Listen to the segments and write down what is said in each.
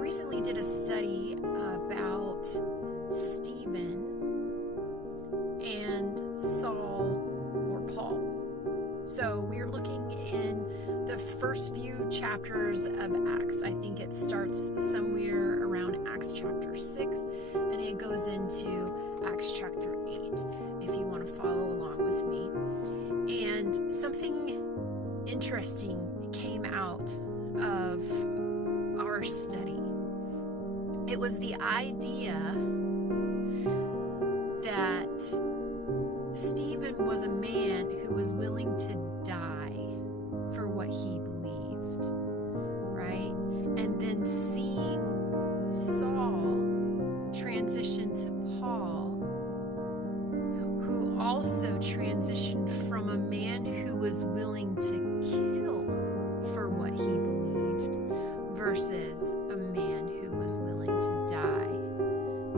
recently did a study about Stephen and Saul or Paul. So we're looking in the first few chapters of Acts. I think it starts somewhere around Acts chapter 6 and it goes into Acts chapter 8 if you want to follow along with me. And something interesting came out of our study. It was the idea that Stephen was a man who was willing to die for what he believed, right? And then seeing Saul transition to Paul, who also transitioned from a man who was willing to kill for what he believed versus a man who was willing to die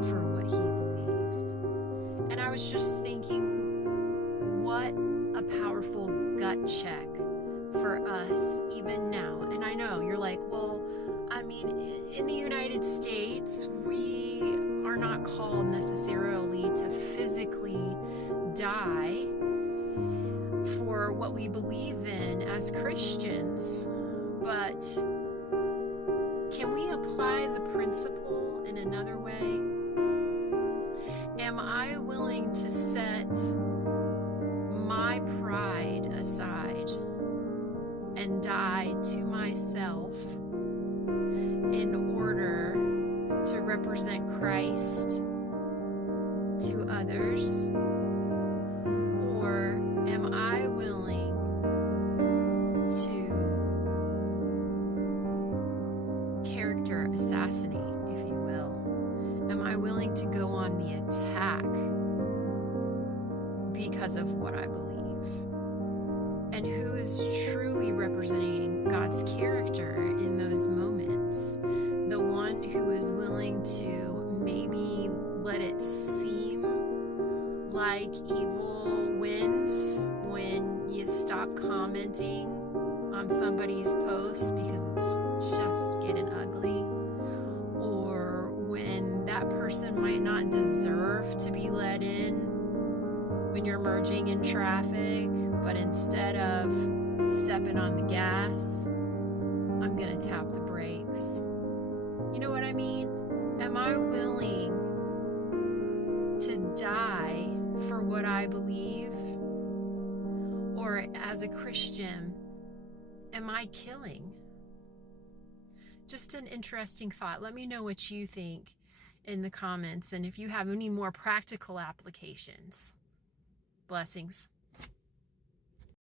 for what he believed. And I was just thinking, what a powerful gut check for us even now. And I know you're like, well, I mean, in the United States, we are not called necessarily to physically die for what we believe in as Christians, but can we apply the principle in another way? Am I willing to set my pride aside and die to myself in order to represent Christ to others? Or am I willing to character assassinate, if you will? Am I willing to go on the attack because of what I believe? And who is truly representing God's character in those moments? The one who is willing to maybe let it seem like evil wins when you stop commenting on somebody's post because it's just getting ugly, or when that person might not deserve to be let in when you're merging in traffic, but instead of stepping on the gas, I'm gonna tap the brakes. You know what I mean? Am I willing to die for what I believe? Or as a Christian, am I killing? Just an interesting thought. Let me know what you think in the comments, and if you have any more practical applications. Blessings.